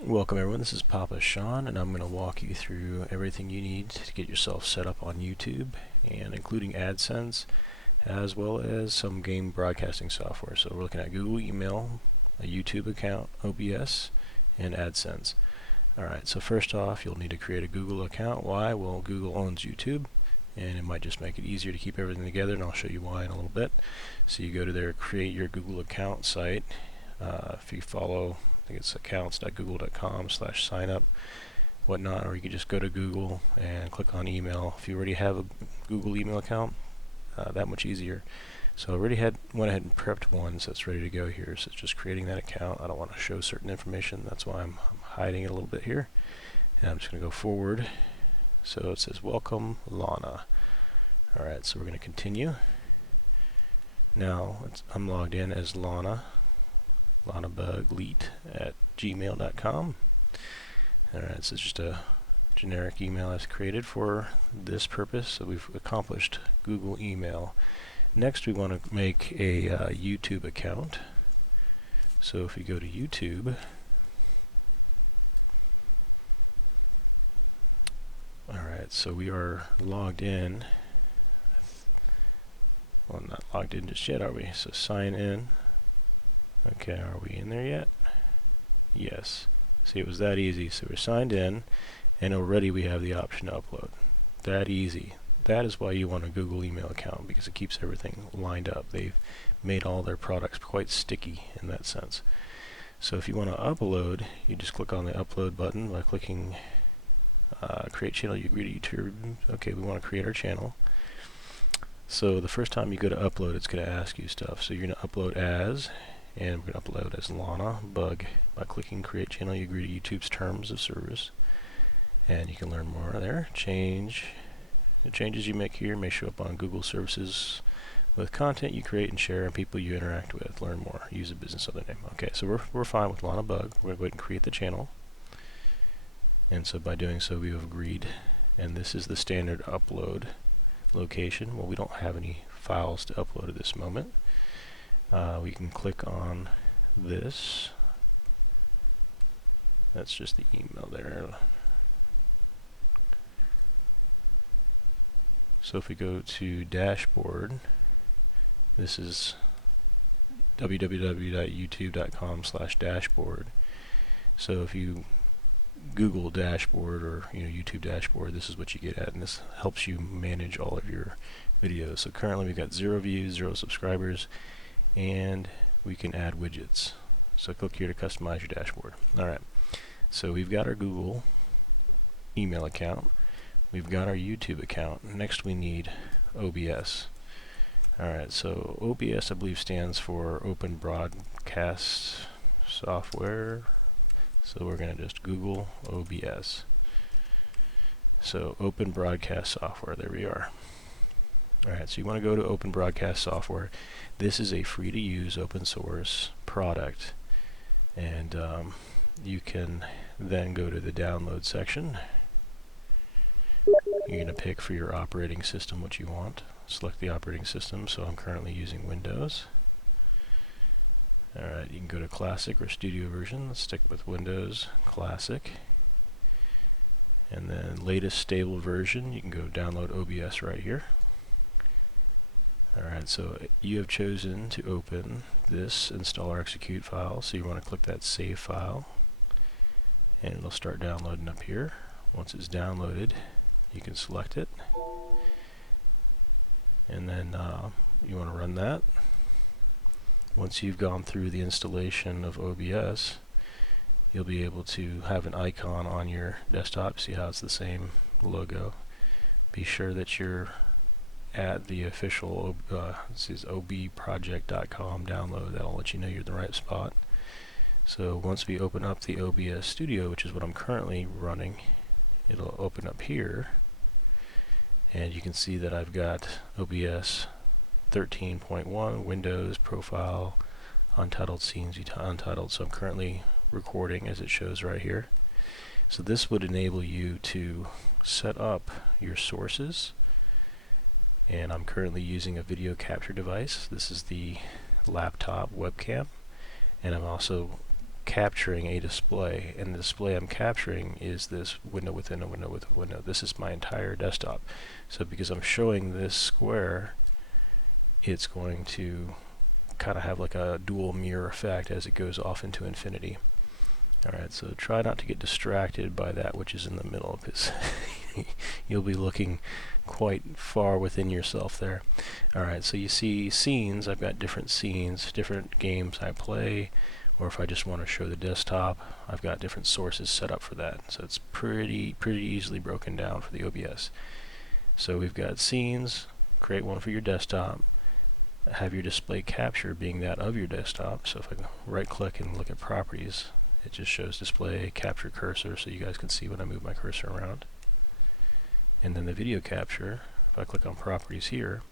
Welcome everyone, this is Papa Sean, and I'm going to walk you through everything you need to get yourself set up on YouTube, and including AdSense, as well as some game broadcasting software. So we're looking at Google Email, a YouTube account, OBS, and AdSense. Alright, so first off, you'll need to create a Google account. Why? Well, Google owns YouTube, and it might just make it easier to keep everything together, and I'll show you why in a little bit. So you go to their Create Your Google Account site. If you follow, I think it's accounts.google.com/signup, whatnot, or you can just go to Google and click on email. If you already have a Google email account, that much easier. So I already went ahead and prepped one, so it's ready to go here. So it's just creating that account. I don't want to show certain information, that's why I'm hiding it a little bit here. And I'm just going to go forward. So it says welcome Lana. Alright, so we're going to continue. Now I'm logged in as Lana. LanaBugLeet@gmail.com. Alright, so it's just a generic email I've created for this purpose. So we've accomplished Google email. Next we want to make a YouTube account. So if we go to YouTube, alright, so we are logged in. Well, not logged in just yet, are we? So sign in. Okay, are we in there yet? Yes. See, it was that easy. So we're signed in, and already we have the option to upload. That easy. That is why you want a Google email account, because it keeps everything lined up. They've made all their products quite sticky in that sense. So if you want to upload, you just click on the upload button by clicking create channel. You agree to YouTube. Okay, we want to create our channel. So the first time you go to upload, it's going to ask you stuff. So you're going to upload as, and we're going to upload as Lana Bug. By clicking create channel, you agree to YouTube's terms of service, and you can learn more there. The changes you make here may show up on Google services with content you create and share and people you interact with. Learn more. Use a business other name. Okay, so we're fine with Lana Bug. We're going to go ahead and create the channel, and so by doing so, we have agreed. And this is the standard upload location. Well, we don't have any files to upload at this moment. We can click on this. That's just the email there. So if we go to dashboard, this is www.youtube.com/dashboard. So if you Google dashboard or YouTube dashboard, this is what you get at, and this helps you manage all of your videos. So currently we've got 0 views, 0 subscribers, and we can add widgets. So click here to customize your dashboard. Alright, so we've got our Google email account, we've got our YouTube account. Next we need OBS. Alright, so OBS I believe stands for Open Broadcast Software. So we're going to just Google OBS. So Open Broadcast Software, there we are. Alright, so you want to go to Open Broadcast Software. This is a free to use open source product, and you can then go to the download section. You're going to pick for your operating system what you want. Select the operating system, so I'm currently using Windows. Alright, you can go to Classic or Studio version. Let's stick with Windows Classic. And then latest stable version, you can go download OBS right here. Alright, so you have chosen to open this install or execute file, so you want to click that save file, and it'll start downloading up here. Once it's downloaded, you can select it, and then you want to run that. Once you've gone through the installation of OBS, you'll be able to have an icon on your desktop. See how it's the same logo. Be sure that you're at the official this is obproject.com download. That'll let you know you're in the right spot. So once we open up the OBS Studio, which is what I'm currently running, it'll open up here, and you can see that I've got OBS 13.1, Windows, Profile, Untitled Scenes, Untitled. So I'm currently recording as it shows right here. So this would enable you to set up your sources, and I'm currently using a video capture device. This is the laptop webcam, and I'm also capturing a display, and the display I'm capturing is this window within a window with a window. This is my entire desktop. So because I'm showing this square, it's going to kind of have like a dual mirror effect as it goes off into infinity. Alright, so try not to get distracted by that which is in the middle, because you'll be looking quite far within yourself there. Alright, so you see scenes. I've got different scenes, different games I play, or if I just want to show the desktop, I've got different sources set up for that. So it's pretty easily broken down for the OBS. So we've got scenes, create one for your desktop, have your display capture being that of your desktop. So if I right click and look at properties, it just shows display capture cursor, so you guys can see when I move my cursor around. And then the video capture, if I click on properties here,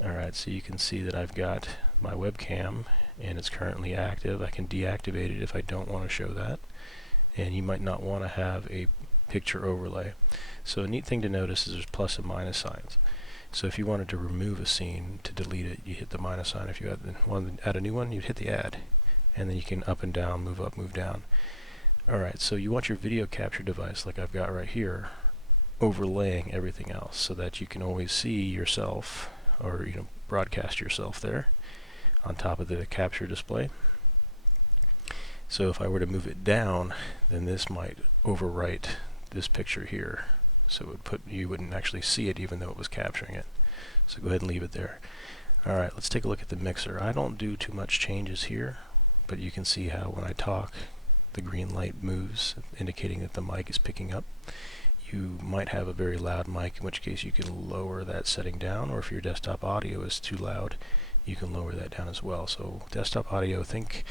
alright, so you can see that I've got my webcam and it's currently active. I can deactivate it if I don't want to show that, and you might not want to have a picture overlay. So a neat thing to notice is there's plus and minus signs. So if you wanted to remove a scene, to delete it, you hit the minus sign. If you wanted to add a new one, you'd hit the add, and then you can up and down, move up, move down. Alright, so you want your video capture device, like I've got right here, overlaying everything else so that you can always see yourself, or broadcast yourself there on top of the capture display. So if I were to move it down, then this might overwrite this picture here. So it would you wouldn't actually see it even though it was capturing it. So go ahead and leave it there. Alright, let's take a look at the mixer. I don't do too much changes here, but you can see how when I talk, the green light moves, indicating that the mic is picking up. You might have a very loud mic, in which case you can lower that setting down, or if your desktop audio is too loud, you can lower that down as well. So desktop audio, think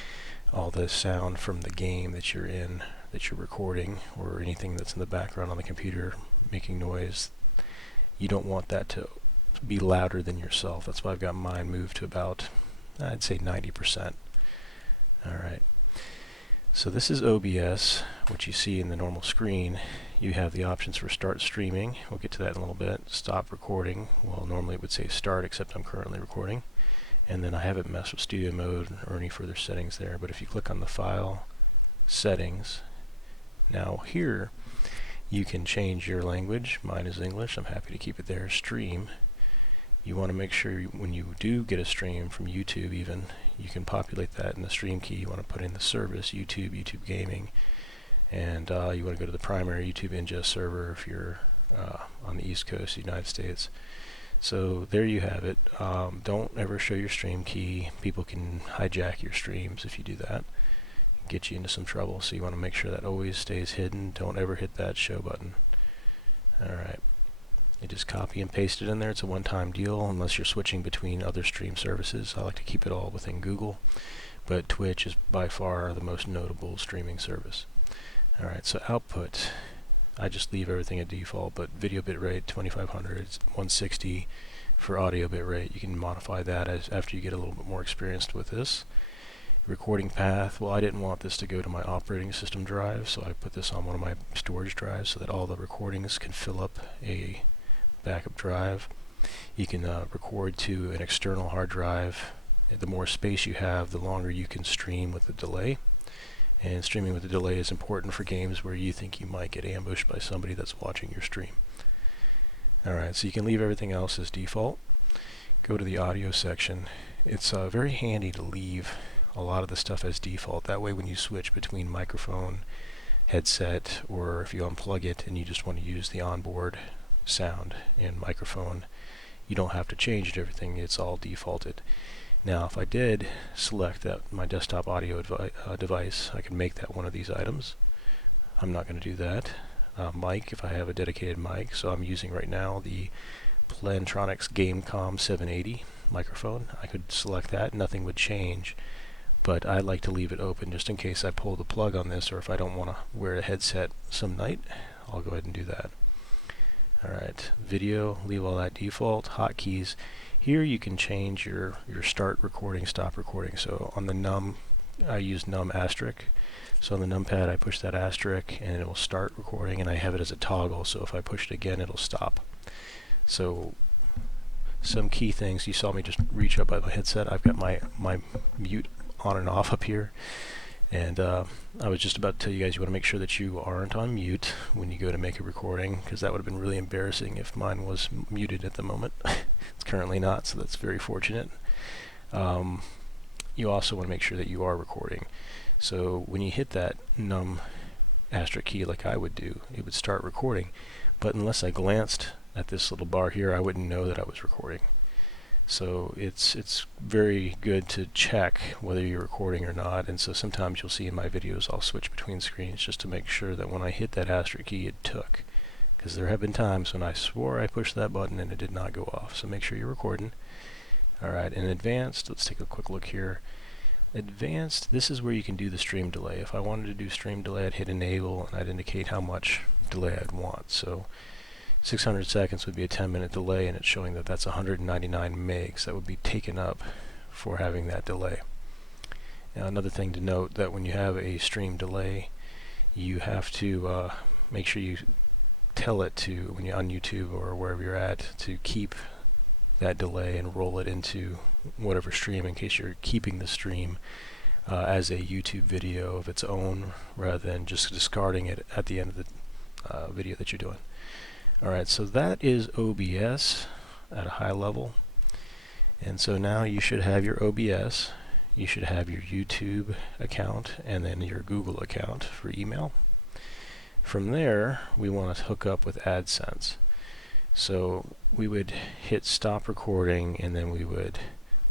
all the sound from the game that you're in, that you're recording, or anything that's in the background on the computer making noise. You don't want that to be louder than yourself. That's why I've got mine moved to about, I'd say 90%. Alright, so this is OBS, what you see in the normal screen. You have the options for start streaming, we'll get to that in a little bit, stop recording, well normally it would say start, except I'm currently recording, and then I haven't messed with studio mode or any further settings there. But if you click on the file, settings, now here you can change your language. Mine is English, I'm happy to keep it there. Stream, you want to make sure when you do get a stream from YouTube even, you can populate that in the stream key. You want to put in the service, YouTube Gaming, and you want to go to the primary YouTube ingest server if you're on the East Coast, United States. So there you have it. Don't ever show your stream key. People can hijack your streams if you do that, get you into some trouble. So you want to make sure that always stays hidden. Don't ever hit that show button. Alright. You just copy and paste it in there. It's a one-time deal unless you're switching between other stream services. I like to keep it all within Google, but Twitch is by far the most notable streaming service. Alright, so output, I just leave everything at default, but video bitrate 2500, 160 for audio bitrate. You can modify that after you get a little bit more experienced with this. Recording path, well, I didn't want this to go to my operating system drive, so I put this on one of my storage drives so that all the recordings can fill up a backup drive. You can record to an external hard drive. The more space you have, the longer you can stream with the delay. And streaming with the delay is important for games where you think you might get ambushed by somebody that's watching your stream. Alright, so you can leave everything else as default. Go to the audio section. It's very handy to leave a lot of the stuff as default. That way when you switch between microphone, headset, or if you unplug it and you just want to use the onboard sound and microphone, you don't have to change everything. It's all defaulted. Now if I did select that my desktop audio device, I can make that one of these items. I'm not going to do that. Mic, if I have a dedicated mic, so I'm using right now the Plantronics Gamecom 780 microphone. I could select that, nothing would change, but I like to leave it open just in case I pull the plug on this, or if I don't want to wear a headset some night, I'll go ahead and do that. Alright, video, leave all that default. Hotkeys, here you can change your start recording, stop recording. So on the num, I use num asterisk. So on the numpad I push that asterisk and it will start recording, and I have it as a toggle, so if I push it again it'll stop. So some key things, you saw me just reach up by my headset. I've got my mute on and off up here. And I was just about to tell you guys, you want to make sure that you aren't on mute when you go to make a recording, because that would have been really embarrassing if mine was muted at the moment. It's currently not, so that's very fortunate. You also want to make sure that you are recording. So when you hit that num asterisk key like I would do, it would start recording. But unless I glanced at this little bar here, I wouldn't know that I was recording. So it's very good to check whether you're recording or not. And so sometimes you'll see in my videos I'll switch between screens just to make sure that when I hit that asterisk key it took. Because there have been times when I swore I pushed that button and it did not go off. So make sure you're recording. Alright, in advanced, let's take a quick look here. Advanced, this is where you can do the stream delay. If I wanted to do stream delay, I'd hit enable and I'd indicate how much delay I'd want. So 600 seconds would be a 10-minute delay, and it's showing that that's 199 megs that would be taken up for having that delay. Now another thing to note, that when you have a stream delay, you have to make sure you tell it to, when you're on YouTube or wherever you're at, to keep that delay and roll it into whatever stream, in case you're keeping the stream as a YouTube video of its own rather than just discarding it at the end of the video that you're doing. Alright, so that is OBS at a high level. And so now you should have your OBS, you should have your YouTube account, and then your Google account for email. From there, we want to hook up with AdSense. So we would hit stop recording, and then we would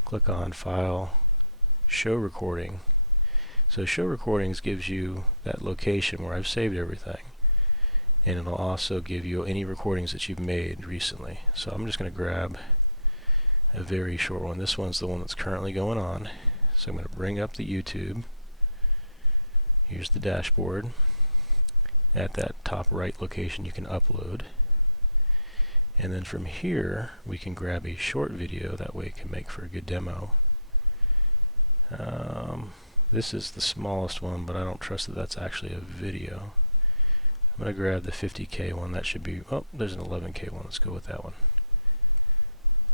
click on File, Show Recording. So Show Recordings gives you that location where I've saved everything, and it'll also give you any recordings that you've made recently. So I'm just going to grab a very short one. This one's the one that's currently going on. So I'm going to bring up the YouTube. Here's the dashboard. At that top right location you can upload. And then from here we can grab a short video, that way it can make for a good demo. This is the smallest one, but I don't trust that that's actually a video. I'm going to grab the 50K one. That should be, oh, there's an 11K one. Let's go with that one.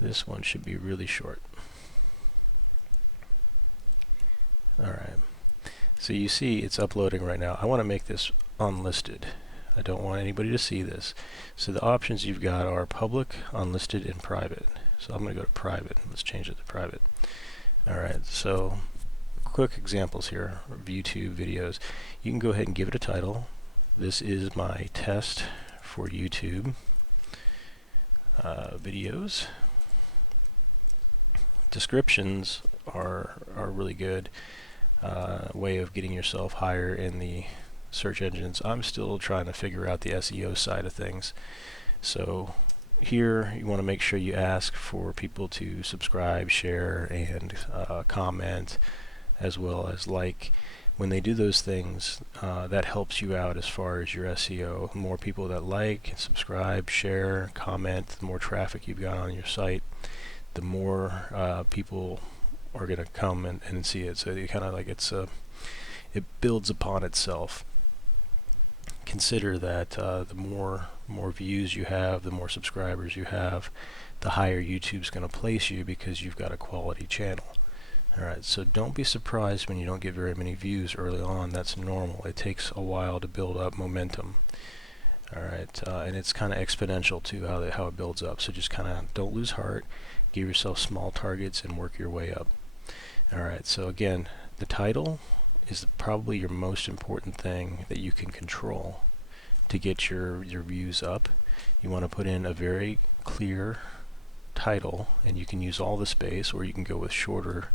This one should be really short. Alright, so you see it's uploading right now. I want to make this unlisted. I don't want anybody to see this. So the options you've got are public, unlisted, and private. So I'm going to go to private. Let's change it to private. Alright, so quick examples here of YouTube videos. You can go ahead and give it a title. This is my test for YouTube videos. Descriptions are really good way of getting yourself higher in the search engines. I'm still trying to figure out the SEO side of things. So here you want to make sure you ask for people to subscribe, share, and comment, as well as like. When they do those things, that helps you out as far as your SEO. The more people that like, subscribe, share, comment, the more traffic you've got on your site, the more people are going to come and see it. So you kind of like it builds upon itself. Consider that the more views you have, the more subscribers you have, the higher YouTube's going to place you because you've got a quality channel. Alright, so don't be surprised when you don't get very many views early on. That's normal. It takes a while to build up momentum. Alright, and it's kind of exponential too, how it builds up. So just kind of don't lose heart. Give yourself small targets and work your way up. Alright, so again, the title is probably your most important thing that you can control to get your views up. You want to put in a very clear title, and you can use all the space, or you can go with shorter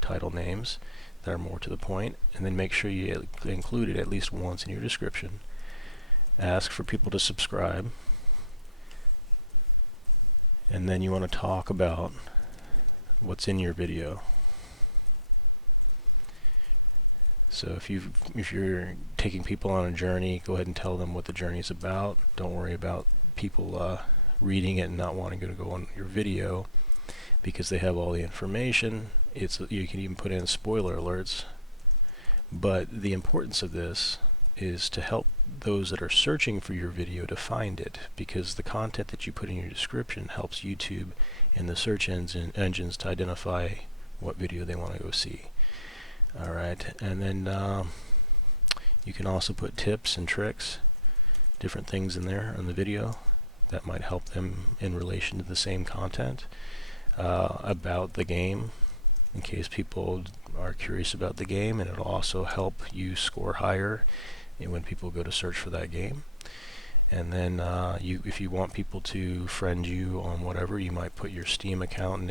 title names that are more to the point, and then make sure you include it at least once in your description. Ask for people to subscribe, and then you want to talk about what's in your video. So if you're taking people on a journey, go ahead and tell them what the journey is about. Don't worry about people reading it and not wanting to go on your video because they have all the information. You can even put in spoiler alerts, but the importance of this is to help those that are searching for your video to find it, because the content that you put in your description helps YouTube and the search engines to identify what video they want to go see. Alright, and then you can also put tips and tricks, different things in there on the video that might help them in relation to the same content, about the game, in case people are curious about the game, and it'll also help you score higher when people go to search for that game. And then if you want people to friend you on whatever, you might put your Steam account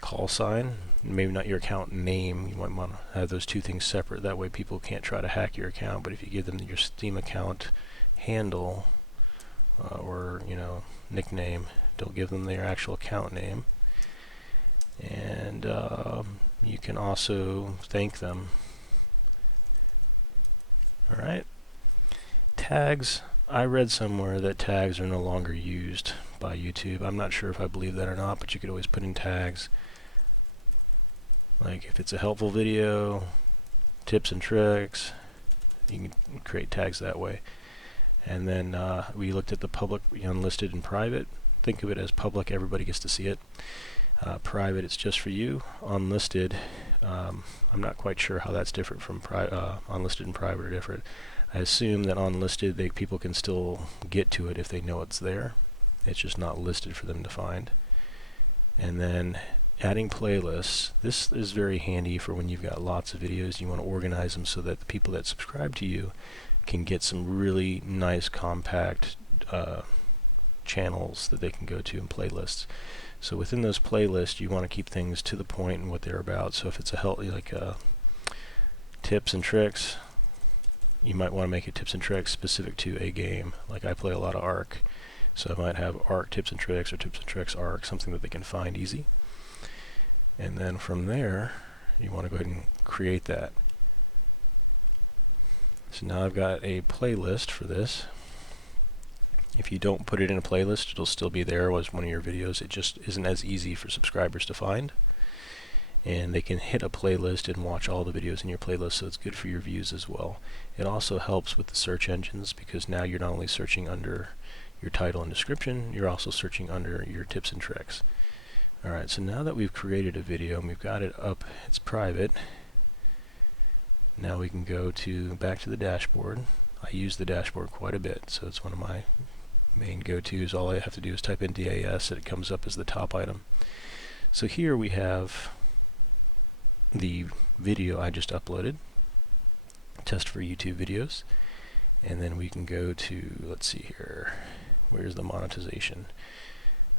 call sign, maybe not your account name. You might want to have those two things separate. That way people can't try to hack your account. But if you give them your Steam account handle or nickname, don't give them their actual account name. And you can also thank them. Alright. Tags. I read somewhere that tags are no longer used by YouTube. I'm not sure if I believe that or not, but you could always put in tags. Like if it's a helpful video, tips and tricks, you can create tags that way. And then we looked at the public, unlisted, and private. Think of it as public, everybody gets to see it. Private, it's just for you. Unlisted, I'm not quite sure how that's different from unlisted and private are different. I assume that unlisted, people can still get to it if they know it's there. It's just not listed for them to find. And then adding playlists. This is very handy for when you've got lots of videos. You want to organize them so that the people that subscribe to you can get some really nice compact channels that they can go to in playlists. So within those playlists, you want to keep things to the point and what they're about. So if it's a healthy, like tips and tricks, you might want to make it tips and tricks specific to a game. Like I play a lot of Ark, so I might have Ark tips and tricks or tips and tricks Ark, something that they can find easy. And then from there, you want to go ahead and create that. So now I've got a playlist for this. If you don't put it in a playlist, it'll still be there as one of your videos. It just isn't as easy for subscribers to find. And they can hit a playlist and watch all the videos in your playlist, so it's good for your views as well. It also helps with the search engines, because now you're not only searching under your title and description, you're also searching under your tips and tricks. Alright, so now that we've created a video and we've got it up, it's private. Now we can go back to the dashboard. I use the dashboard quite a bit, so it's one of my main go-tos. All I have to do is type in DAS and it comes up as the top item. So here we have the video I just uploaded, test for YouTube videos, and then we can go to, let's see here, where's the monetization?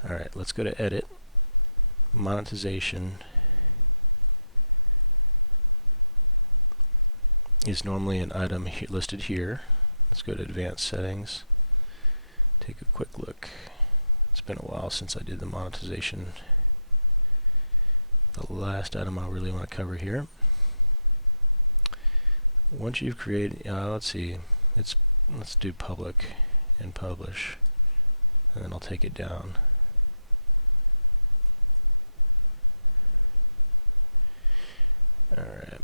Alright, let's go to edit, monetization is normally an item listed here. Let's go to advanced settings, take a quick look. It's been a while since I did the monetization. The last item I really want to cover here. Once you've created, let's see, let's do public and publish, and then I'll take it down. Alright.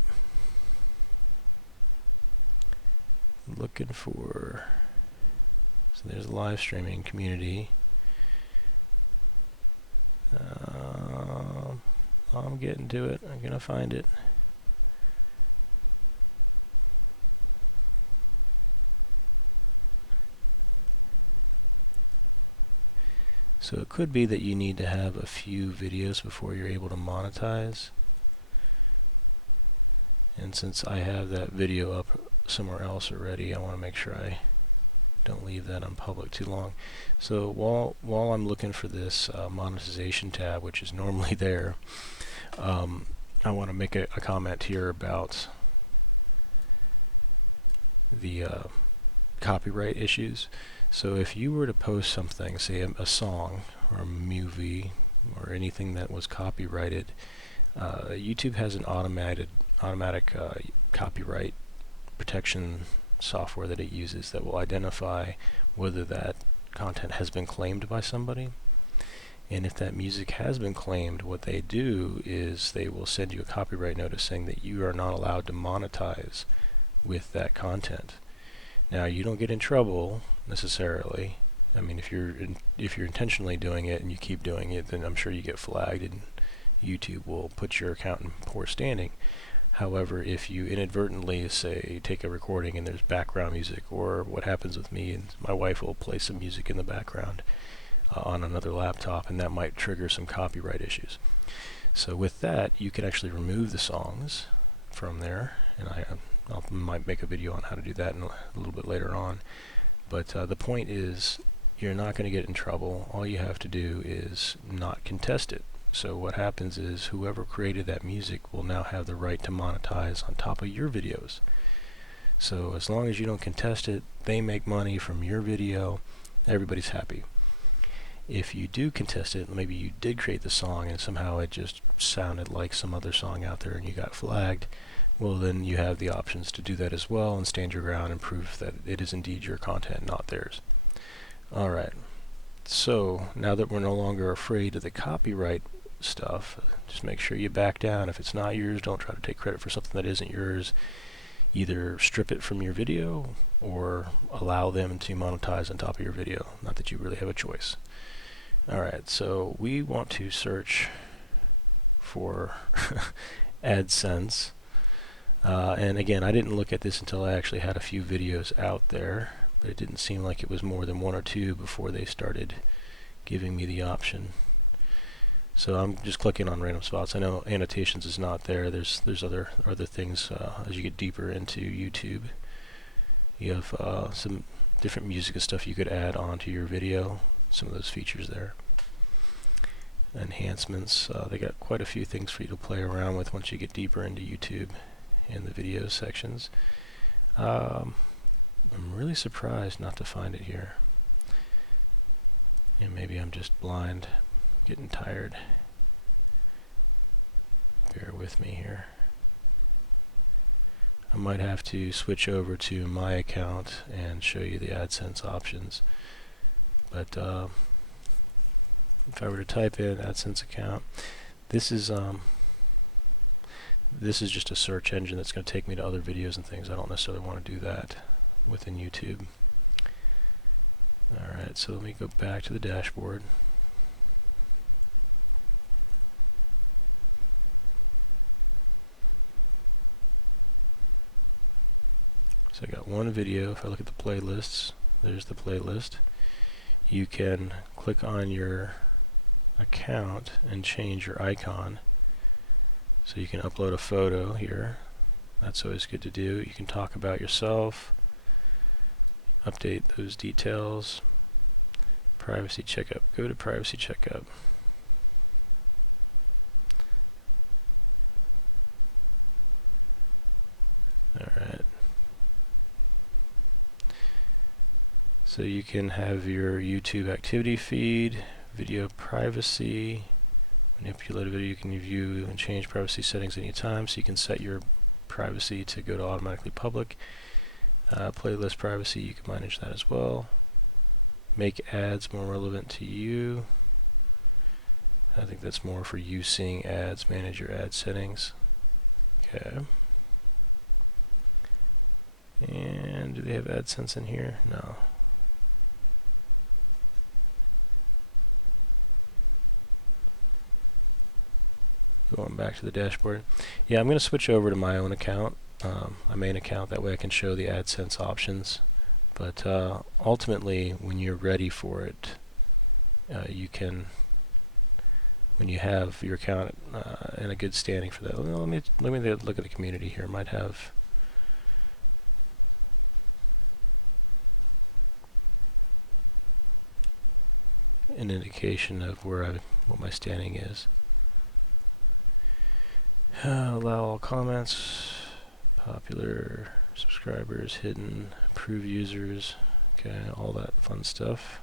Looking for, so there's live streaming community. I'm getting to it. I'm gonna find it. So it could be that you need to have a few videos before you're able to monetize. And since I have that video up somewhere else already, I want to make sure I don't leave that on public too long. So while I'm looking for this monetization tab, which is normally there, I want to make a comment here about the copyright issues. So if you were to post something, say a song or a movie or anything that was copyrighted, YouTube has an automatic copyright protection software that it uses that will identify whether that content has been claimed by somebody. And if that music has been claimed, what they do is they will send you a copyright notice saying that you are not allowed to monetize with that content. Now, you don't get in trouble necessarily. I mean, if you're intentionally doing it and you keep doing it, then I'm sure you get flagged and YouTube will put your account in poor standing. However, if you inadvertently, say, take a recording and there's background music, or what happens with me, and my wife will play some music in the background on another laptop, and that might trigger some copyright issues. So with that, you can actually remove the songs from there, and I might make a video on how to do that a little bit later on. But the point is, you're not going to get in trouble. All you have to do is not contest it. So what happens is whoever created that music will now have the right to monetize on top of your videos. So as long as you don't contest it, they make money from your video, everybody's happy. If you do contest it, maybe you did create the song and somehow it just sounded like some other song out there and you got flagged, well then you have the options to do that as well and stand your ground and prove that it is indeed your content, not theirs. Alright, so now that we're no longer afraid of the copyright stuff, just make sure you back down. If it's not yours, don't try to take credit for something that isn't yours. Either strip it from your video or allow them to monetize on top of your video. Not that you really have a choice. Alright, so we want to search for AdSense. And again, I didn't look at this until I actually had a few videos out there, but it didn't seem like it was more than one or two before they started giving me the option. So I'm just clicking on random spots. I know annotations is not there. There's other things as you get deeper into YouTube. You have some different music and stuff you could add onto your video. Some of those features there. Enhancements. They got quite a few things for you to play around with once you get deeper into YouTube in the video sections. I'm really surprised not to find it here. And maybe I'm just blind. Getting tired. Bear with me here. I might have to switch over to my account and show you the AdSense options. But if I were to type in AdSense account, this is just a search engine that's going to take me to other videos and things. I don't necessarily want to do that within YouTube. Alright, so let me go back to the dashboard. So I got one video. If I look at the playlists, there's the playlist. You can click on your account and change your icon. So you can upload a photo here. That's always good to do. You can talk about yourself, update those details. Privacy checkup. Go to privacy checkup. Alright. So you can have your YouTube activity feed, video privacy, manipulate a video. You can view and change privacy settings anytime, so you can set your privacy to go to automatically public. Playlist privacy, you can manage that as well. Make ads more relevant to you. I think that's more for you seeing ads. Manage your ad settings. Okay. And do they have AdSense in here? No. Going back to the dashboard. Yeah, I'm going to switch over to my own account, my main account. That way I can show the AdSense options. But ultimately, when you're ready for it, you can, when you have your account in a good standing for that. Let me look at the community here. Might have an indication of where what my standing is. Allow all comments, popular, subscribers, hidden, approve users, okay, all that fun stuff.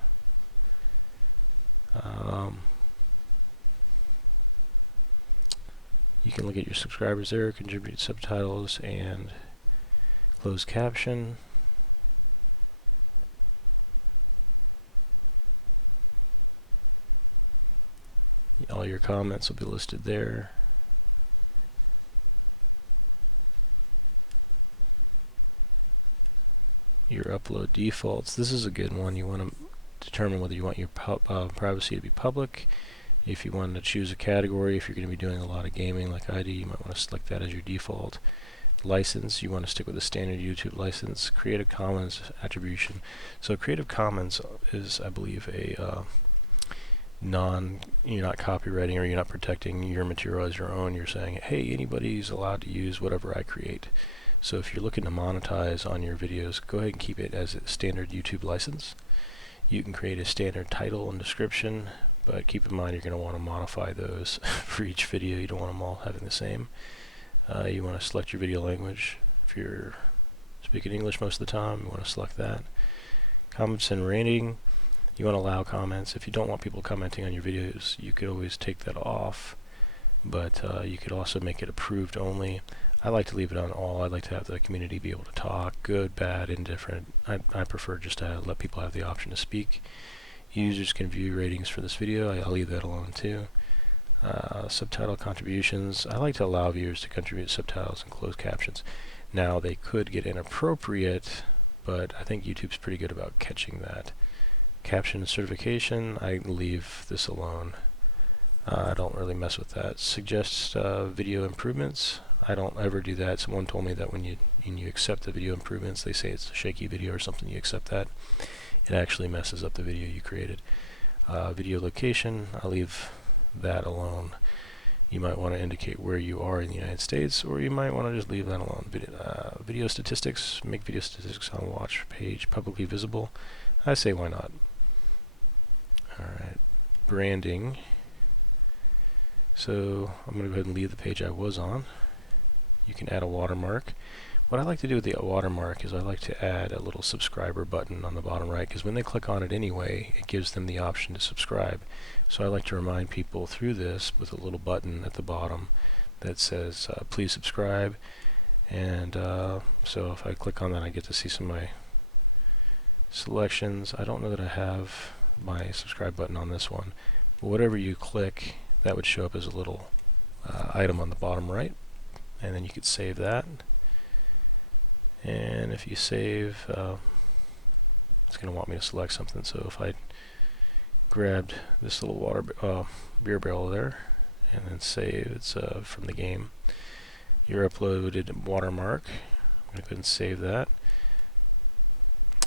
You can look at your subscribers there, contribute subtitles and closed caption. All your comments will be listed there. Your upload defaults. This is a good one. You want to determine whether you want your privacy to be public, If you want to choose a category, if you're going to be doing a lot of gaming like I do, you might want to select that as your default. License, you want to stick with the standard YouTube license. Creative Commons attribution. So Creative Commons is, I believe, a you're not copywriting or you're not protecting your material as your own. You're saying, hey, anybody's allowed to use whatever I create. So if you're looking to monetize on your videos, go ahead and keep it as a standard YouTube license. You can create a standard title and description, but keep in mind you're going to want to modify those for each video. You don't want them all having the same. You want to select your video language. If you're speaking English most of the time, you want to select that. Comments and rating, you want to allow comments. If you don't want people commenting on your videos, you could always take that off, but you could also make it approved only. I like to leave it on all. I like to have the community be able to talk, good, bad, indifferent. I prefer just to let people have the option to speak. Users can view ratings for this video. I'll leave that alone too. Subtitle contributions. I like to allow viewers to contribute subtitles and closed captions. Now they could get inappropriate, but I think YouTube's pretty good about catching that. Caption certification, I leave this alone. I don't really mess with that. Suggest video improvements. I don't ever do that. Someone told me that when you accept the video improvements, they say it's a shaky video or something, you accept that, it actually messes up the video you created. Video location, I'll leave that alone. You might want to indicate where you are in the United States, or you might want to just leave that alone. Video statistics, make video statistics on watch page publicly visible. I say why not. Alright, branding. So I'm going to go ahead and leave the page I was on. You can add a watermark. What I like to do with the watermark is I like to add a little subscriber button on the bottom right, because when they click on it anyway, it gives them the option to subscribe. So I like to remind people through this with a little button at the bottom that says please subscribe, and so if I click on that I get to see some of my selections. I don't know that I have my subscribe button on this one, but whatever you click, that would show up as a little item on the bottom right, and then you could save that. And if you save, it's going to want me to select something. So if I grabbed this little beer barrel there and then save, it's from the game, your uploaded watermark. I'm going to go ahead and save that.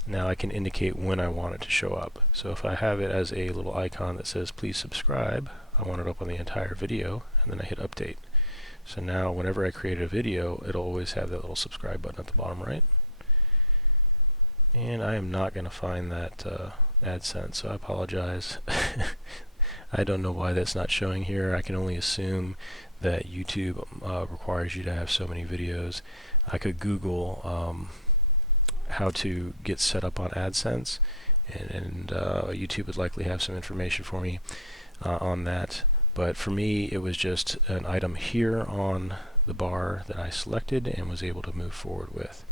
Now I can indicate when I want it to show up. So if I have it as a little icon that says please subscribe, I want it up on the entire video, and then I hit update. So now whenever I create a video, it'll always have that little subscribe button at the bottom right. And I am not going to find that AdSense, so I apologize. I don't know why that's not showing here. I can only assume that YouTube requires you to have so many videos. I could Google how to get set up on AdSense, and YouTube would likely have some information for me on that. But for me, it was just an item here on the bar that I selected and was able to move forward with.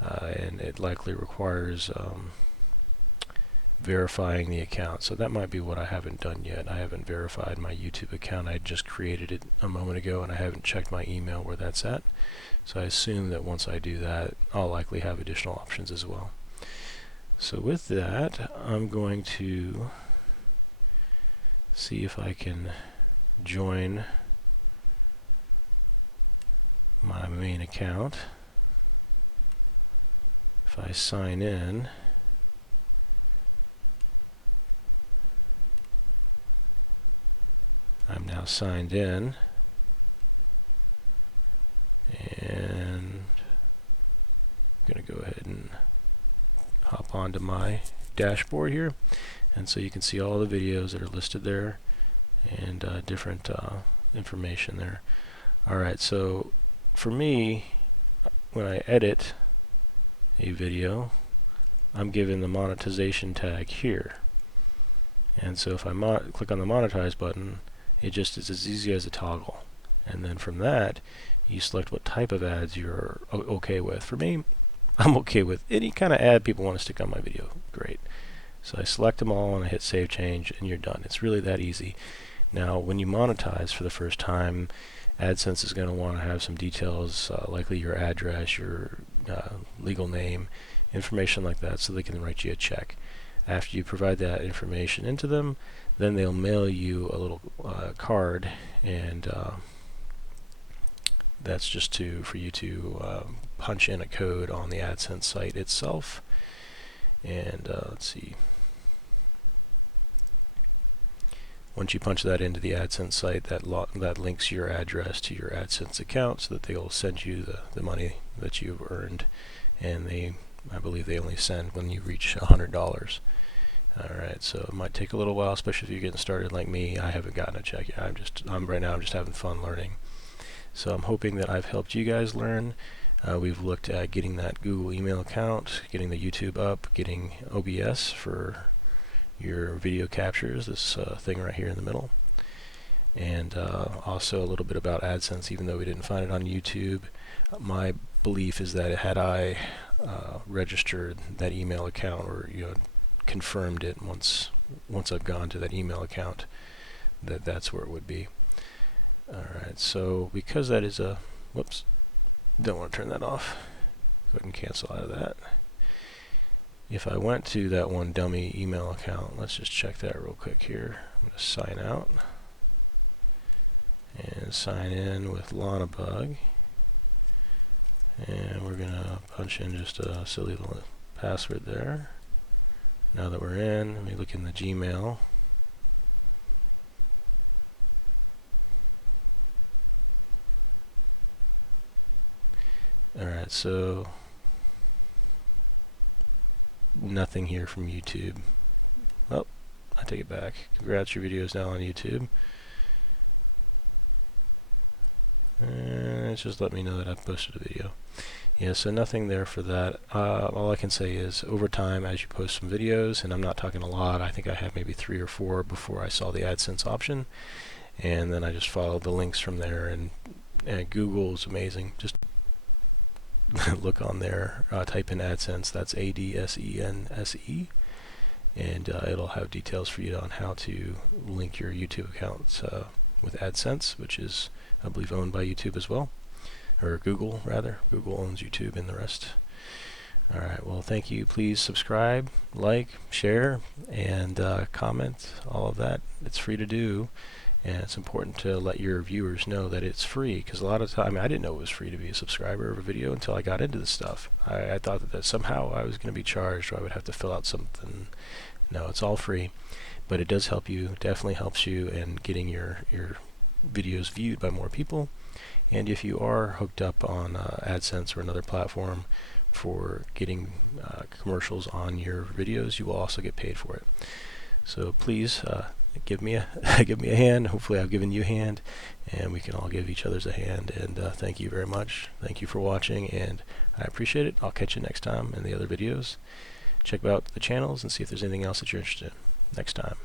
And it likely requires verifying the account. So that might be what I haven't done yet. I haven't verified my YouTube account. I just created it a moment ago, and I haven't checked my email where that's at. So I assume that once I do that, I'll likely have additional options as well. So with that, I'm going to see if I can join my main account. If I sign in, I'm now signed in, and I'm going to go ahead and hop onto my dashboard here, and so you can see all the videos that are listed there and different information there. Alright, so for me, when I edit a video, I'm given the monetization tag here, and so if I click on the monetize button, it just is as easy as a toggle, and then from that you select what type of ads you're okay with. For me, I'm okay with any kind of ad people want to stick on my video. Great. So I select them all and I hit save change, and you're done. It's really that easy. Now when you monetize for the first time, AdSense is going to want to have some details, likely your address, your legal name, information like that, so they can write you a check. After you provide that information into them, then they'll mail you a little card, and that's just for you to punch in a code on the AdSense site itself. And let's see. Once you punch that into the AdSense site, that links your address to your AdSense account, so that they'll send you the money that you've earned. And I believe they only send when you reach $100. Alright, so it might take a little while, especially if you're getting started like me. I haven't gotten a check yet. Right now I'm just having fun learning. So I'm hoping that I've helped you guys learn. We've looked at getting that Google email account, getting the YouTube up, getting OBS for your video captures, this thing right here in the middle, and also a little bit about AdSense, even though we didn't find it on YouTube. My belief is that had I registered that email account, or confirmed it once I've gone to that email account, that's where it would be. Alright, so because that is a, whoops, don't want to turn that off. Go ahead and cancel out of that. If I went to that one dummy email account, let's just check that real quick here. I'm going to sign out and sign in with LanaBug, and we're going to punch in just a silly little password there. Now that we're in, let me look in the Gmail. Alright, so nothing here from YouTube. Well, I take it back. Congrats, your video is now on YouTube. And it's just let me know that I've posted a video. Yeah, so nothing there for that. All I can say is, over time, as you post some videos, and I'm not talking a lot, I think I had maybe 3 or 4 before I saw the AdSense option, and then I just followed the links from there, and Google is amazing. Just look on there, type in AdSense, that's ADSENSE, and it'll have details for you on how to link your YouTube accounts with AdSense, which is, I believe, owned by YouTube as well. Or Google, rather. Google owns YouTube and the rest. Alright, well, thank you. Please subscribe, like, share, and comment, all of that. It's free to do, and it's important to let your viewers know that it's free, because a lot of time, I didn't know it was free to be a subscriber of a video until I got into this stuff. I thought that somehow I was going to be charged, or I would have to fill out something. No, it's all free, but it does help you, definitely helps you in getting your videos viewed by more people. And if you are hooked up on AdSense or another platform for getting commercials on your videos, you will also get paid for it. So please give me a hand. Hopefully I've given you a hand, and we can all give each other's a hand. And thank you very much. Thank you for watching, and I appreciate it. I'll catch you next time in the other videos. Check out the channels and see if there's anything else that you're interested in. Next time.